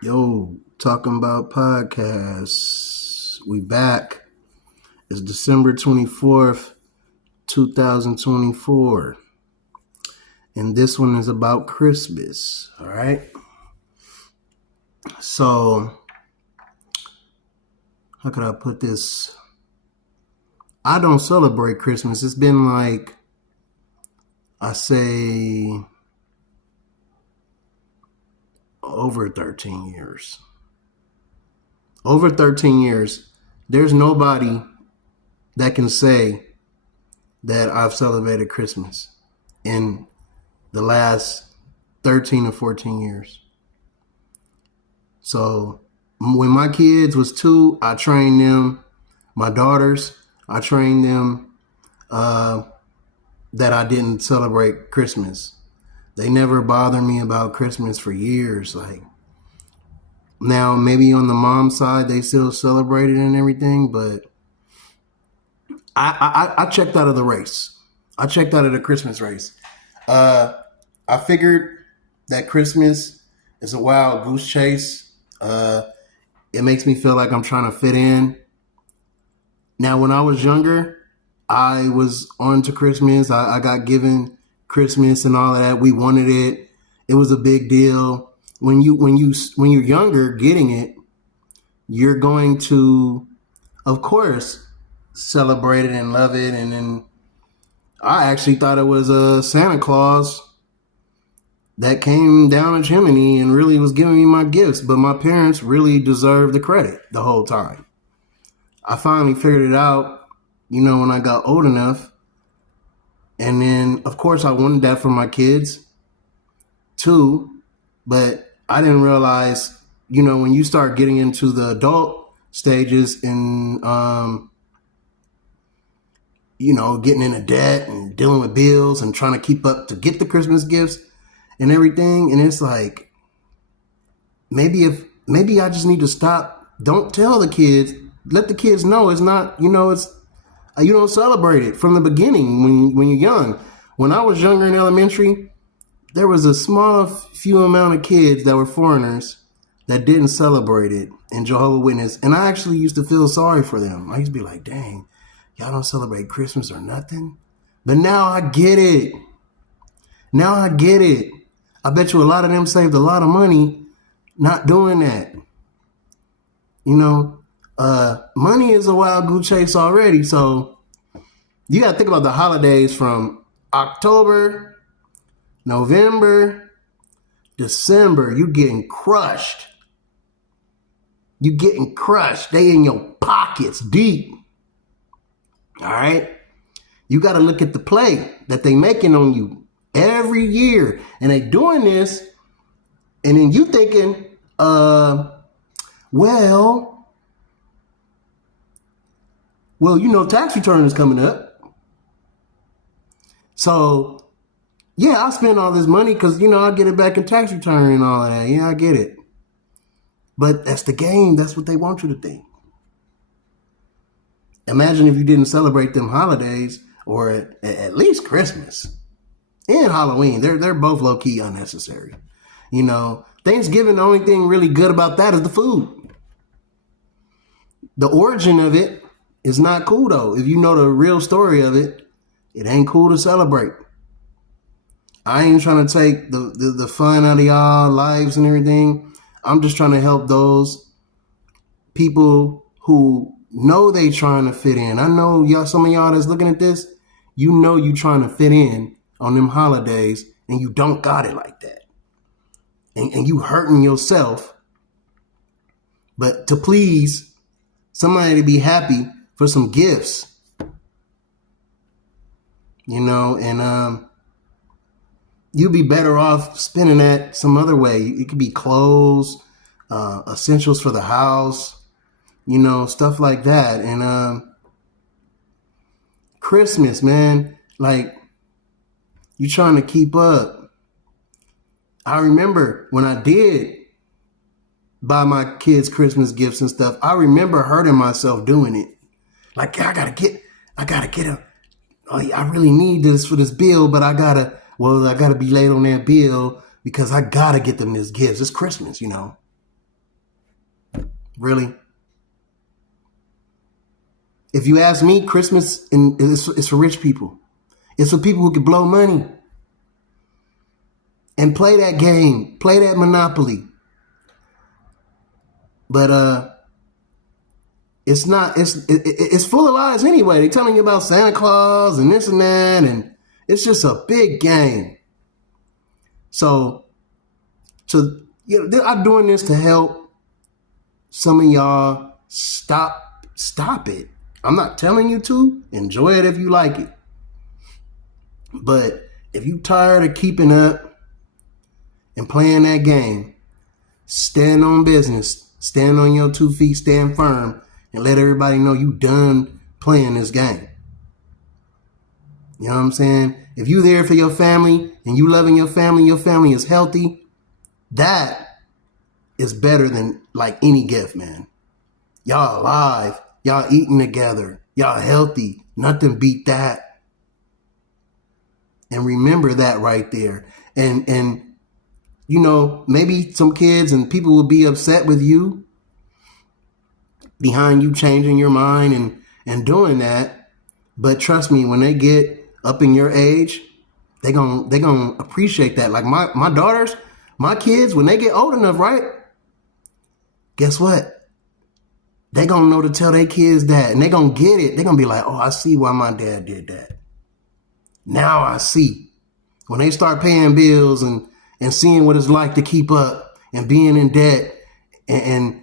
Yo, talking about podcasts. We back. It's December 24th, 2024. And this one is about Christmas. All right. So, how could I put this? I don't celebrate Christmas. It's been like, I say, over 13 years. Over 13 years. There's nobody that can say that I've celebrated Christmas in the last 13 or 14 years. So when my kids was 2, I trained them. My daughters, I trained them that I didn't celebrate Christmas. They never bothered me about Christmas for years. Like, now maybe on the mom side they still celebrate it and everything, but I checked out of the race. I checked out of the Christmas race. I figured that Christmas is a wild goose chase. It makes me feel like I'm trying to fit in. Now, when I was younger, I was on to Christmas. I got given Christmas and all of that. We wanted it. It was a big deal. When you're younger, getting it, you're going to, of course, celebrate it and love it. And then I actually thought it was a Santa Claus that came down a chimney and really was giving me my gifts. But my parents really deserved the credit the whole time. I finally figured it out, when I got old enough. And then, of course, I wanted that for my kids too. But I didn't realize, when you start getting into the adult stages and, getting into debt and dealing with bills and trying to keep up to get the Christmas gifts and everything. And it's like, maybe I just need to stop. Don't tell the kids. Let the kids know it's not, it's, you don't celebrate it from the beginning when you're young. When I was younger in elementary, there was a small few amount of kids that were foreigners that didn't celebrate it in Jehovah's Witness. And I actually used to feel sorry for them. I used to be like, dang, y'all don't celebrate Christmas or nothing. But now I get it. I bet you a lot of them saved a lot of money not doing that. Money is a wild goose chase already. So you got to think about the holidays from October, November, December. You getting crushed. They in your pockets deep. All right. You got to look at the play that they making on you every year. And they doing this. And then you thinking, tax return is coming up. So, yeah, I spend all this money because, I get it back in tax return and all of that. Yeah, I get it. But that's the game. That's what they want you to think. Imagine if you didn't celebrate them holidays or at least Christmas and Halloween. They're both low-key unnecessary. Thanksgiving, the only thing really good about that is the food. The origin of it is not cool, though. If you know the real story of it, it ain't cool to celebrate. I ain't trying to take the fun out of y'all lives and everything. I'm just trying to help those people who know they trying to fit in. I know y'all, some of y'all that's looking at this, you trying to fit in on them holidays and you don't got it like that. And you hurting yourself. But to please somebody to be happy for some gifts, and you'd be better off spending that some other way. It could be clothes, essentials for the house, stuff like that. And Christmas, man, like, you trying to keep up. I remember when I did buy my kids Christmas gifts and stuff, I remember hurting myself doing it. Like, I gotta get a, I really need this for this bill, but I gotta be late on that bill because I gotta get them this gifts. It's Christmas, Really? If you ask me, Christmas is for rich people. It's for people who can blow money and play that game, play that Monopoly. But it's not. It's full of lies anyway. They're telling you about Santa Claus and this and that, and it's just a big game. So I'm doing this to help some of y'all stop it. I'm not telling you to. Enjoy it if you like it. But if you tired of keeping up and playing that game, stand on business. Stand on your 2 feet, stand firm, and let everybody know you done playing this game. You know what I'm saying? If you there for your family and you loving your family is healthy, that is better than like any gift, man. Y'all alive. Y'all eating together. Y'all healthy. Nothing beat that. And remember that right there. And you know, maybe some kids and people will be upset with you behind you changing your mind and doing that. But trust me, when they get up in your age, they gonna appreciate that. Like my daughters, my kids, when they get old enough, right? Guess what? They gonna know to tell their kids that, and they gonna get it. They gonna be like, oh, I see why my dad did that. Now I see. When they start paying bills and seeing what it's like to keep up and being in debt and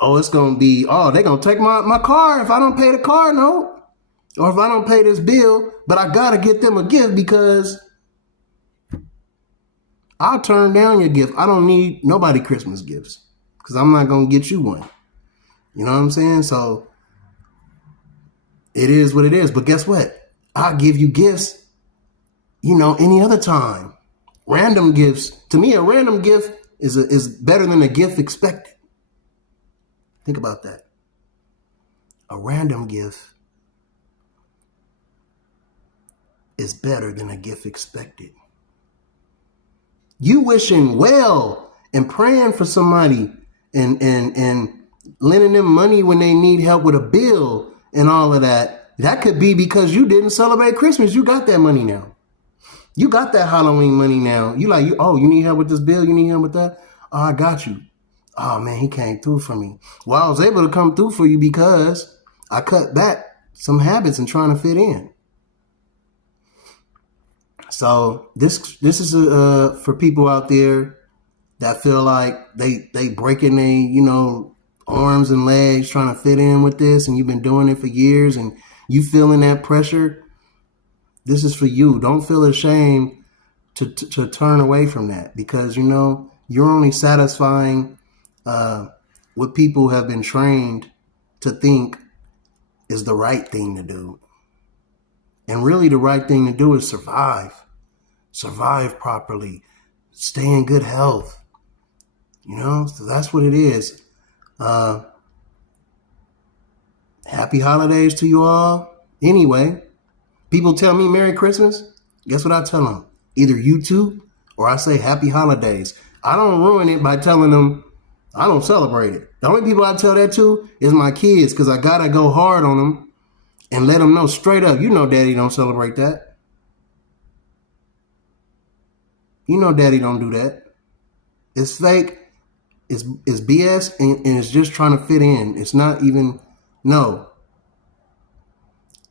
it's going to be, they're going to take my car if I don't pay the car note or if I don't pay this bill, but I got to get them a gift because I'll turn down your gift. I don't need nobody Christmas gifts because I'm not going to get you one. You know what I'm saying? So it is what it is. But guess what? I'll give you gifts, any other time. Random gifts. To me, a random gift is better than a gift expected. Think about that. A random gift is better than a gift expected. You wishing well and praying for somebody and lending them money when they need help with a bill and all of that. That could be because you didn't celebrate Christmas. You got that money now. You got that Halloween money now. You need help with this bill? You need help with that? Oh, I got you. Oh, man, he came through for me. Well, I was able to come through for you because I cut back some habits and trying to fit in. So this is for people out there that feel like they breaking their, arms and legs trying to fit in with this, and you've been doing it for years and you feeling that pressure. This is for you. Don't feel ashamed to turn away from that because, you're only satisfying what people have been trained to think is the right thing to do. And really the right thing to do is survive. Survive properly. Stay in good health. So that's what it is. Happy holidays to you all. Anyway, people tell me Merry Christmas. Guess what I tell them? Either you too, or I say Happy Holidays. I don't ruin it by telling them I don't celebrate it. The only people I tell that to is my kids because I got to go hard on them and let them know straight up, Daddy don't celebrate that. Daddy don't do that. It's fake. It's BS and it's just trying to fit in. It's not even, no.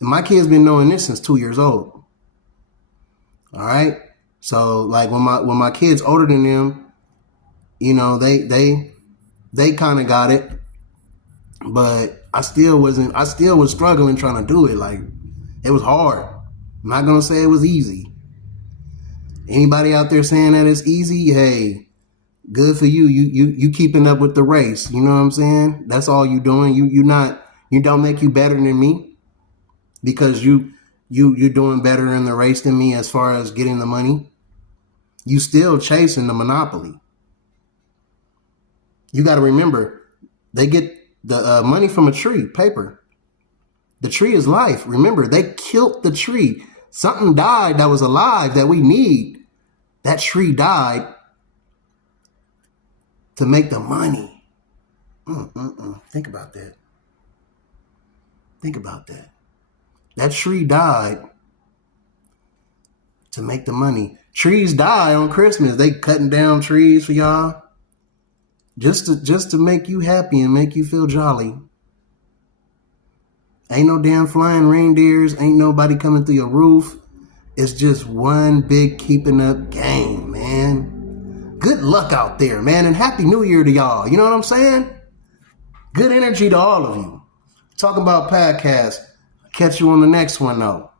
And my kid's been knowing this since 2 years old. All right. So like when my kids older than them, they kind of got it, but I still was struggling trying to do it. Like it was hard. I'm not going to say it was easy. Anybody out there saying that it's easy? Hey, good for you. You keeping up with the race. You know what I'm saying? That's all you doing. You don't make you better than me because you're doing better in the race than me as far as getting the money. You still chasing the monopoly. You got to remember, they get the money from a tree, paper. The tree is life. Remember, they killed the tree. Something died that was alive that we need. That tree died to make the money. Think about that. Think about that. That tree died to make the money. Trees die on Christmas. They cutting down trees for y'all just to make you happy and make you feel jolly. Ain't no damn flying reindeers. Ain't nobody coming through your roof. It's just one big keeping up game, man. Good luck out there, man, and Happy New Year to y'all. You know what I'm saying? Good energy to all of you. Talking about podcasts. Catch you on the next one, though.